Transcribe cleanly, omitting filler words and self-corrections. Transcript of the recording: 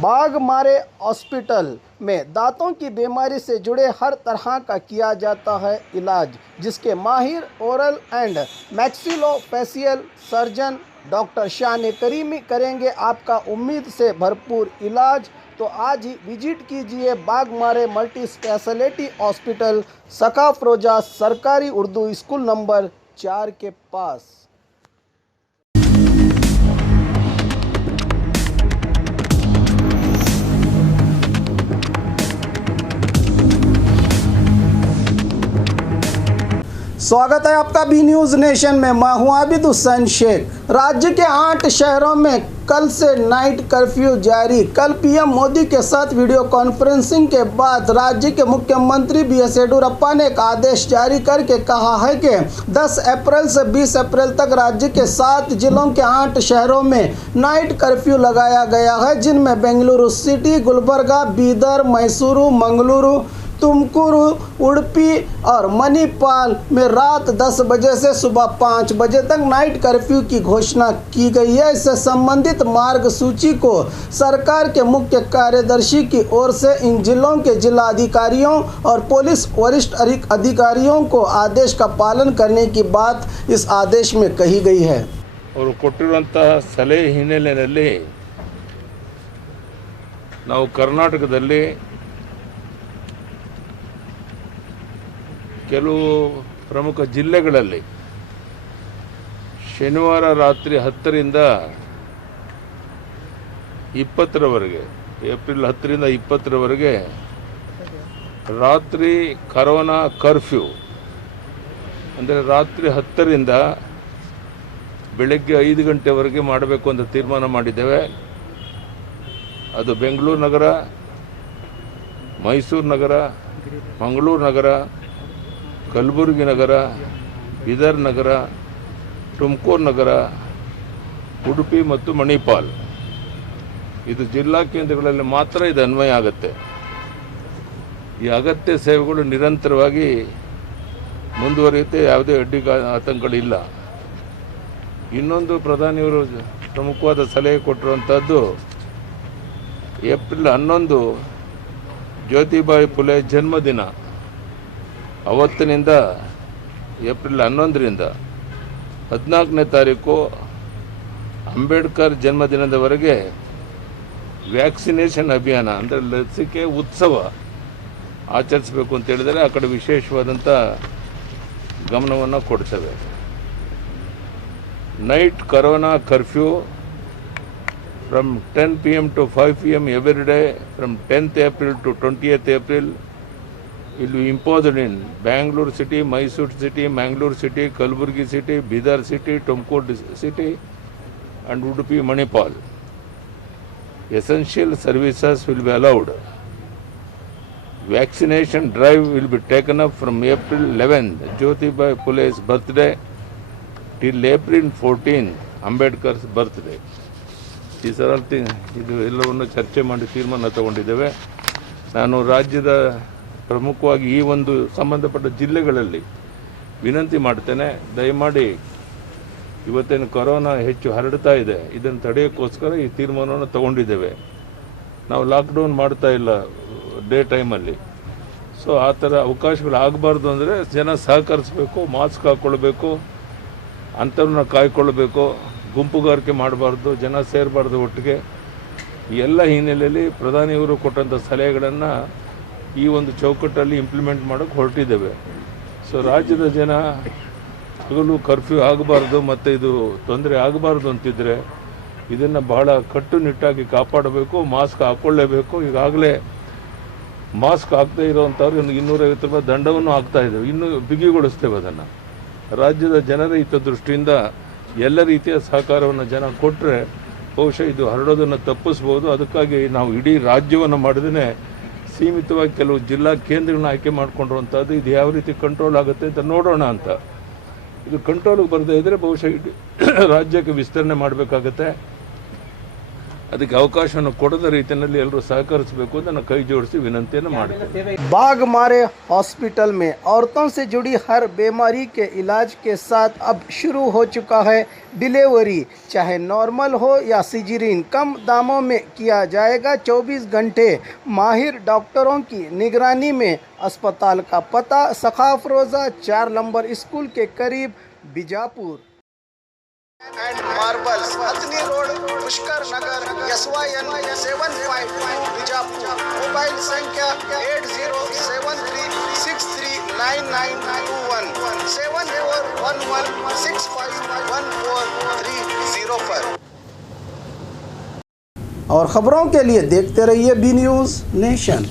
Baghmare hospital में दांतों की बीमारी से जुड़े हर तरह का किया जाता है इलाज, जिसके माहिर oral and maxillofacial surgeon doctor शान करीमी करेंगे आपका उम्मीद से भरपूर इलाज। तो आज ही विजिट कीजिए बाघमारे मल्टी स्पेशलिटी हॉस्पिटल, सकाफरोजा सरकारी उर्दू स्कूल नंबर 4 के पास। स्वागत है आपका बी न्यूज़ नेशन में। मैं हूं आबिद हुसैन शेख। राज्य के 8 शहरों में कल से नाइट कर्फ्यू जारी। कल पीएम मोदी के साथ वीडियो कॉन्फ्रेंसिंग के बाद राज्य के मुख्यमंत्री बीएस येडियुरप्पा ने एक आदेश जारी करके कहा है कि 10 अप्रैल से 20 अप्रैल तक राज्य के 7 जिलों के 8 शहरों में नाइट कर्फ्यू लगाया गया है, जिनमें बेंगलुरु सिटी, गुलबर्गा, बीदर, मैसूरू, मंगलुरु, तुमकुरू, उडुपी और मणिपाल में रात 10 बजे से सुबह 5 बजे तक नाइट कर्फ्यू की घोषणा की गई है। इससे संबंधित मार्गसूची को सरकार के मुख्य कार्यदर्शी की ओर से इन जिलों के जिलाधिकारियों और पुलिस वरिष्ठ अधिकारियों को आदेश का पालन करने की बात इस आदेश में कही गई है। ಅವರು ಕೊಟ್ಟಿರುವಂತಹ ಸಲಹೆ ಹಿನ್ನೆಲೆಯಲ್ಲಿ ನಾವು ಕರ್ನಾಟಕದಲ್ಲಿ ಕೆಲವು ಪ್ರಮುಖ ಜಿಲ್ಲೆಗಳಲ್ಲಿ ಶನಿವಾರ ರಾತ್ರಿ 10 ರಿಂದ 20ರವರೆಗೆ, ಏಪ್ರಿಲ್ 10 ರಿಂದ 20ರವರೆಗೆ ರಾತ್ರಿ ಕರೋನಾ ಕರ್ಫ್ಯೂ ಅಂದರೆ ರಾತ್ರಿ 10 ರಿಂದ ಬೆಳಗ್ಗೆ 5 ಗಂಟೆವರೆಗೆ ಮಾಡಬೇಕು ಅಂತ ತೀರ್ಮಾನ ಮಾಡಿದ್ದೇವೆ. ಅದು ಬೆಂಗಳೂರು ನಗರ, ಮೈಸೂರು ನಗರ, ಮಂಗಳೂರು ನಗರ, ಕಲಬುರಗಿ ನಗರ, ಬೀದರ್ ನಗರ, ತುಮಕೂರು ನಗರ, ಉಡುಪಿ ಮತ್ತು ಮಣಿಪಾಲ್. ಇದು ಜಿಲ್ಲಾ ಕೇಂದ್ರಗಳಲ್ಲಿ ಮಾತ್ರ ಇದು ಅನ್ವಯ ಆಗುತ್ತೆ. ಈ ಅಗತ್ಯ ಸೇವೆಗಳು ನಿರಂತರವಾಗಿ ಮುಂದುವರಿಯುತ್ತೆ, ಯಾವುದೇ ಅಡ್ಡಿ ಆತಂಕಗಳಿಲ್ಲ. ಇನ್ನೊಂದು ಪ್ರಧಾನಿಯವರು ಪ್ರಮುಖವಾದ ಸಲಹೆ ಕೊಟ್ಟಿರುವಂಥದ್ದು, ಏಪ್ರಿಲ್ 11 ಜ್ಯೋತಿಬಾಯಿ ಫುಲೆ ಜನ್ಮದಿನ. ಅವತ್ತಿನಿಂದ ಏಪ್ರಿಲ್ 11ರಿಂದ 14ನೇ ತಾರೀಕು ಅಂಬೇಡ್ಕರ್ ಜನ್ಮದಿನದವರೆಗೆ ವ್ಯಾಕ್ಸಿನೇಷನ್ ಅಭಿಯಾನ ಅಂದರೆ ಲಸಿಕೆ ಉತ್ಸವ ಆಚರಿಸಬೇಕು ಅಂತ ಹೇಳಿದರೆ ಆ ಕಡೆ ವಿಶೇಷವಾದಂಥ ಗಮನವನ್ನು ಕೊಡ್ತೇವೆ. Night corona curfew from 10 PM to 5 PM every day from 10th April to 20th April will be imposed in Bangalore city, Mysore city, Mangalore city, Kalburgi city, Bidar city, Tumkur city and Udupi Manipal. Essential services will be allowed. Vaccination drive will be taken up from April 11th, Jyotibai Phule's birthday, till April 14th, Ambedkar's birthday. These are all things. ಇದು ಎಲ್ಲವನ್ನು ಚರ್ಚೆ ಮಾಡಿ ತೀರ್ಮಾನ ತಗೊಂಡಿದ್ದೇವೆ. ನಾನು ರಾಜ್ಯದ ಪ್ರಮುಖವಾಗಿ ಈ ಒಂದು ಸಂಬಂಧಪಟ್ಟ ಜಿಲ್ಲೆಗಳಲ್ಲಿ ವಿನಂತಿ ಮಾಡ್ತೇನೆ, ದಯಮಾಡಿ ಇವತ್ತೇನು ಕೊರೋನಾ ಹೆಚ್ಚು ಹರಡ್ತಾ ಇದೆ, ಇದನ್ನು ತಡೆಯೋಕ್ಕೋಸ್ಕರ ಈ ತೀರ್ಮಾನವನ್ನು ತಗೊಂಡಿದ್ದೇವೆ. ನಾವು ಲಾಕ್ಡೌನ್ ಮಾಡ್ತಾ ಇಲ್ಲ ಡೇ ಟೈಮಲ್ಲಿ. ಸೊ ಆ ಥರ ಅವಕಾಶಗಳು ಆಗಬಾರ್ದು ಅಂದರೆ ಜನ ಸಹಕರಿಸಬೇಕು, ಮಾಸ್ಕ್ ಹಾಕ್ಕೊಳ್ಬೇಕು, ಅಂಥವ್ರನ್ನ ಕಾಯ್ಕೊಳ್ಬೇಕು, ಗುಂಪುಗಾರಿಕೆ ಮಾಡಬಾರ್ದು, ಜನ ಸೇರಬಾರ್ದು ಒಟ್ಟಿಗೆ. ಎಲ್ಲ ಹಿನ್ನೆಲೆಯಲ್ಲಿ ಪ್ರಧಾನಿಯವರು ಕೊಟ್ಟಂಥ ಸಲಹೆಗಳನ್ನು ಈ ಒಂದು ಚೌಕಟ್ಟಲ್ಲಿ ಇಂಪ್ಲಿಮೆಂಟ್ ಮಾಡೋಕ್ಕೆ ಹೊರಟಿದ್ದೇವೆ. ಸೊ ರಾಜ್ಯದ ಜನ ಹಗಲು ಕರ್ಫ್ಯೂ ಆಗಬಾರ್ದು ಮತ್ತು ಇದು ತೊಂದರೆ ಆಗಬಾರ್ದು ಅಂತಿದ್ರೆ ಇದನ್ನು ಬಹಳ ಕಟ್ಟುನಿಟ್ಟಾಗಿ ಕಾಪಾಡಬೇಕು, ಮಾಸ್ಕ್ ಹಾಕ್ಕೊಳ್ಳೇಬೇಕು. ಈಗಾಗಲೇ ಮಾಸ್ಕ್ ಹಾಕ್ತಾ ಇರೋವಂಥವ್ರು 250 ರೂಪಾಯಿ ದಂಡವನ್ನು ಹಾಕ್ತಾ ಇದ್ದೇವೆ, ಇನ್ನೂ ಬಿಗಿಗೊಳಿಸ್ತೇವೆ ಅದನ್ನು. ರಾಜ್ಯದ ಜನರ ಹಿತದೃಷ್ಟಿಯಿಂದ ಎಲ್ಲ ರೀತಿಯ ಸಹಕಾರವನ್ನು ಜನ ಕೊಟ್ಟರೆ ಬಹುಶಃ ಇದು ಹರಡೋದನ್ನು ತಪ್ಪಿಸ್ಬೋದು. ಅದಕ್ಕಾಗಿ ನಾವು ಇಡೀ ರಾಜ್ಯವನ್ನು ಮಾಡಿದೇ ಸೀಮಿತವಾಗಿ ಕೆಲವು ಜಿಲ್ಲಾ ಕೇಂದ್ರಗಳನ್ನ ಆಯ್ಕೆ ಮಾಡಿಕೊಂಡಿರುವಂಥದ್ದು. ಇದು ಯಾವ ರೀತಿ ಕಂಟ್ರೋಲ್ ಆಗುತ್ತೆ ಅಂತ ನೋಡೋಣ ಅಂತ. ಇದು ಕಂಟ್ರೋಲ್ಗೆ ಬರದೇ ಇದ್ದರೆ ಬಹುಶಃ ಇಡೀ ರಾಜ್ಯಕ್ಕೆ ವಿಸ್ತರಣೆ ಮಾಡಬೇಕಾಗತ್ತೆ. ಅದಕ್ಕೆ ಅವಕಾಶವನ್ನು ಕೊಡದ ರೀತಿಯಲ್ಲಿ ಎಲ್ಲರೂ ಸಹಕರಿಸಬೇಕು ಅಂತ ನಾನು ಕೈ ಜೋಡಿಸಿ ವಿನಂತಿಯನ್ನು ಮಾಡ್ತೀನಿ. बाघ मारे हॉस्पिटल में औरतों से जुड़ी हर बीमारी के इलाज के साथ अब शुरू हो चुका है डिलीवरी, चाहे नॉर्मल हो या सिजरीन, कम दामों में किया जाएगा. 24 घंटे माहिर डॉक्टरों की निगरानी में. अस्पताल का पता सखाफ रोज़ा 4 नंबर स्कूल के करीब, बीजापुर. एंड मार्बल्स, अतनी रोड, पुष्कर नगर, SYN 752 बीजापुर. मोबाइल संख्या 8073639921 7411651430 पर. और खबरों के लिए देखते रहिए बी न्यूज़ नेशन.